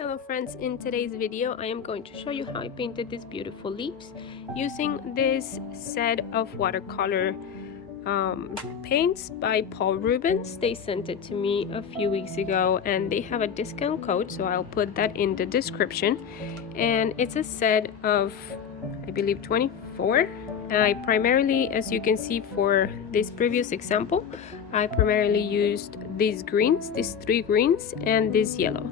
Hello friends, in today's video I am going to show you how I painted these beautiful leaves using this set of watercolor paints by Paul Rubens. They sent it to me a few weeks ago and they have a discount code, so I'll put that in the description. And it's a set of, I believe, 24. I primarily, as you can see for this previous example, I primarily used these greens, these three greens, and this yellow.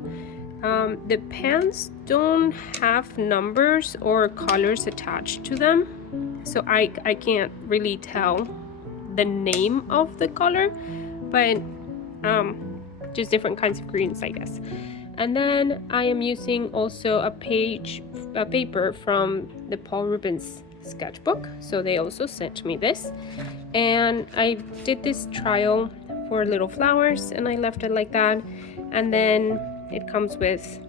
The pens don't have numbers or colors attached to them, so I can't really tell the name of the color, but just different kinds of greens, I guess. And then I am using also a paper from the Paul Rubens sketchbook, so they also sent me this, and I did this trial for little flowers and I left it like that. And then it comes with,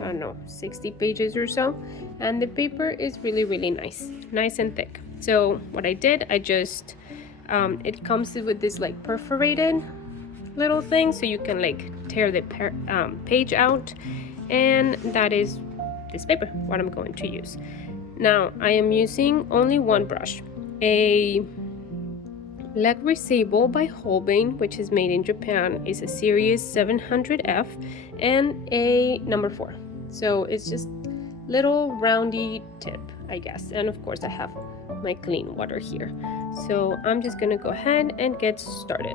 I don't know, 60 pages or so, and the paper is really nice and thick. So what I did, I just it comes with this like perforated little thing, so you can like tear the page out, and that is this paper, what I'm going to use. Now I am using only one brush, a Le Grisable by Holbein, which is made in Japan, is a series 700F and a number 4. So it's just little roundy tip, I guess. And of course I have my clean water here. So I'm just gonna go ahead and get started.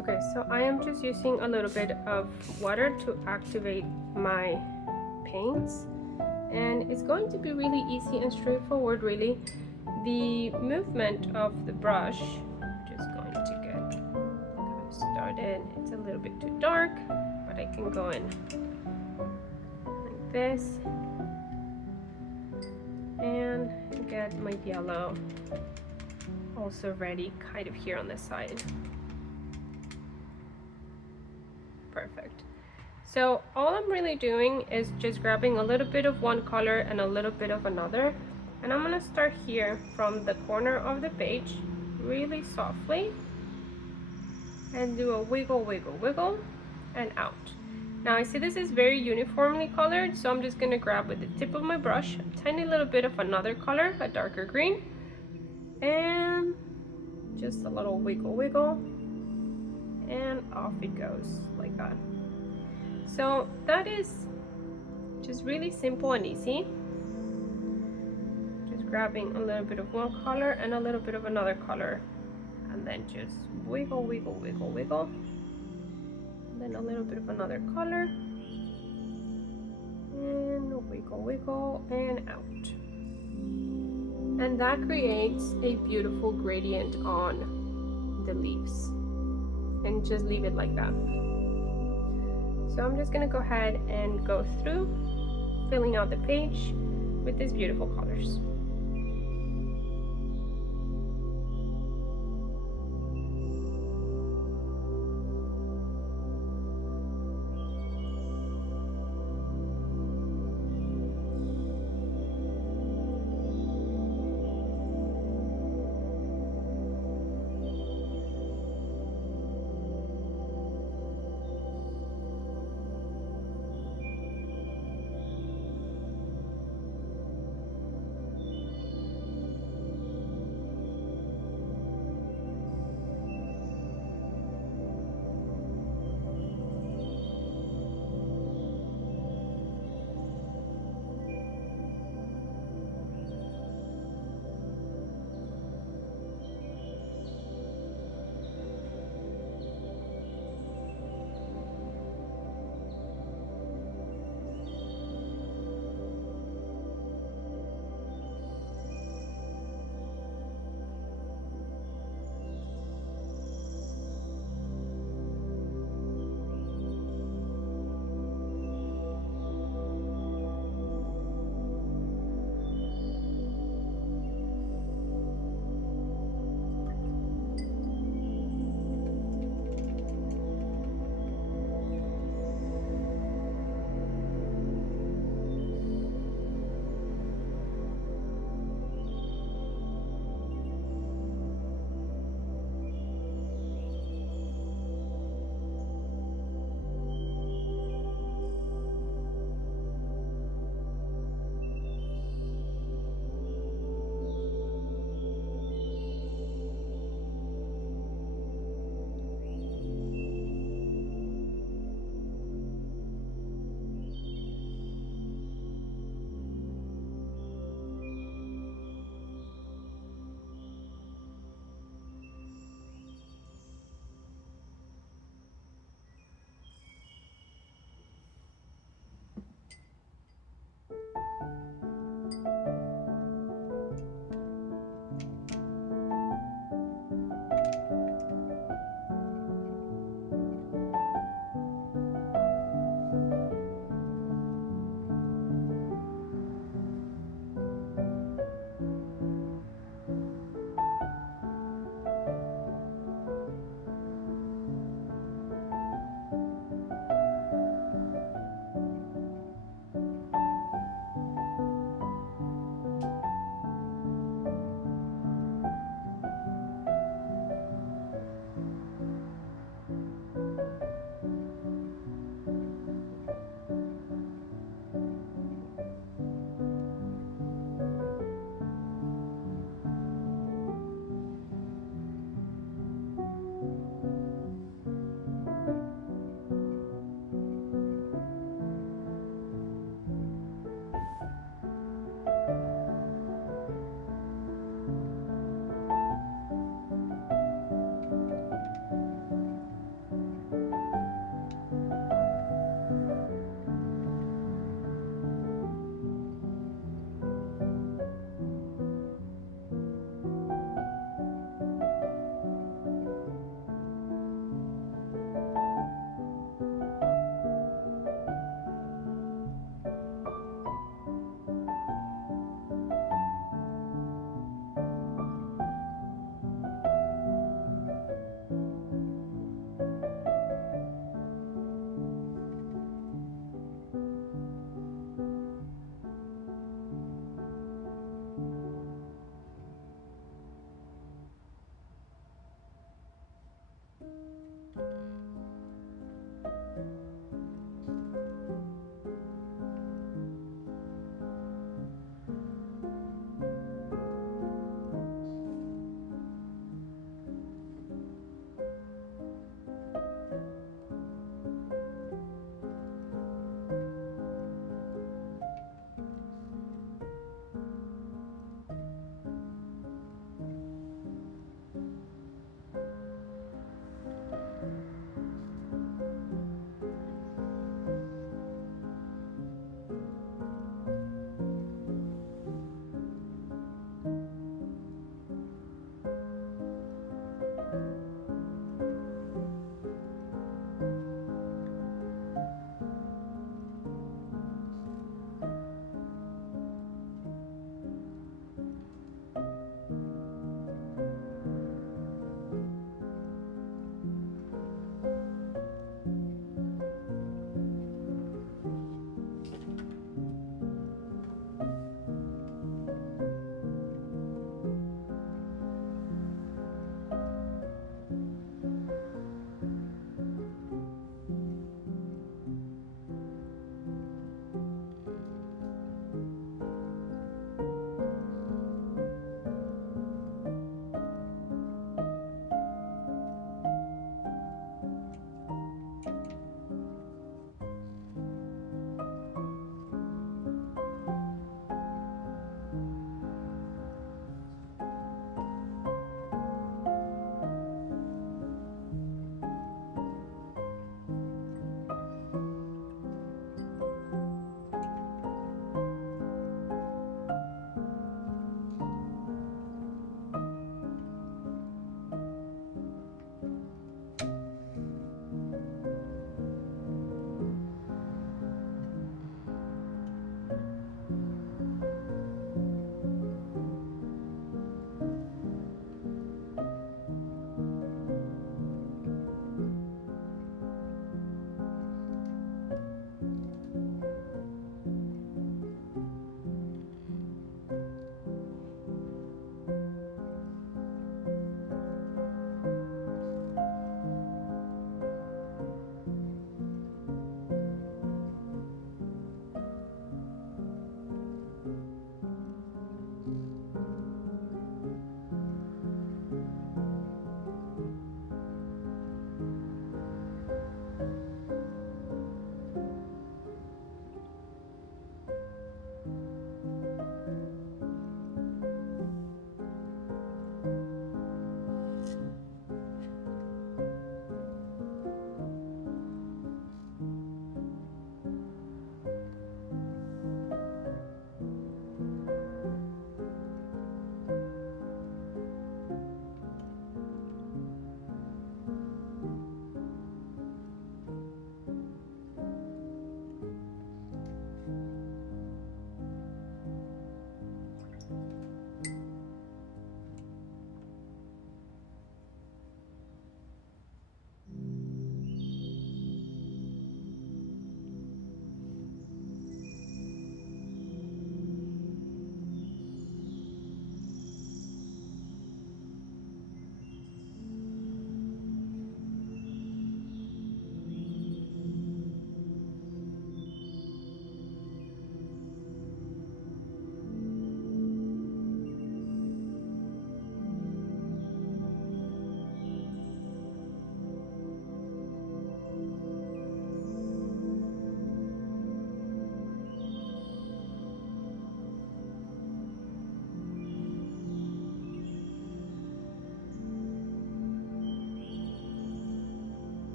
Okay, so I am just using a little bit of water to activate my paints. And it's going to be really easy and straightforward, really. The movement of the brush, just going to get started. It's a little bit too dark, but I can go in like this and get my yellow also ready kind of here on the side. Perfect. So all I'm really doing is just grabbing a little bit of one color and a little bit of another. And I'm gonna start here from the corner of the page really softly and do a wiggle and out. Now I see this is very uniformly colored, so I'm just gonna grab with the tip of my brush a tiny little bit of another color, a darker green, and just a little wiggle, and off it goes like that. So that is just really simple and easy. Grabbing a little bit of one color and a little bit of another color, and then just wiggle, and then a little bit of another color, and wiggle and out. And that creates a beautiful gradient on the leaves, and just leave it like that. So I'm just gonna go ahead and go through filling out the page with these beautiful colors.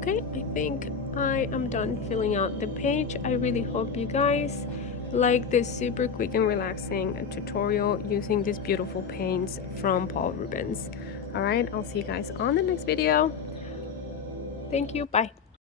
Okay, I think I am done filling out the page. I really hope you guys like this super quick and relaxing tutorial using these beautiful paints from Paul Rubens. All right, I'll see you guys on the next video. Thank you. Bye.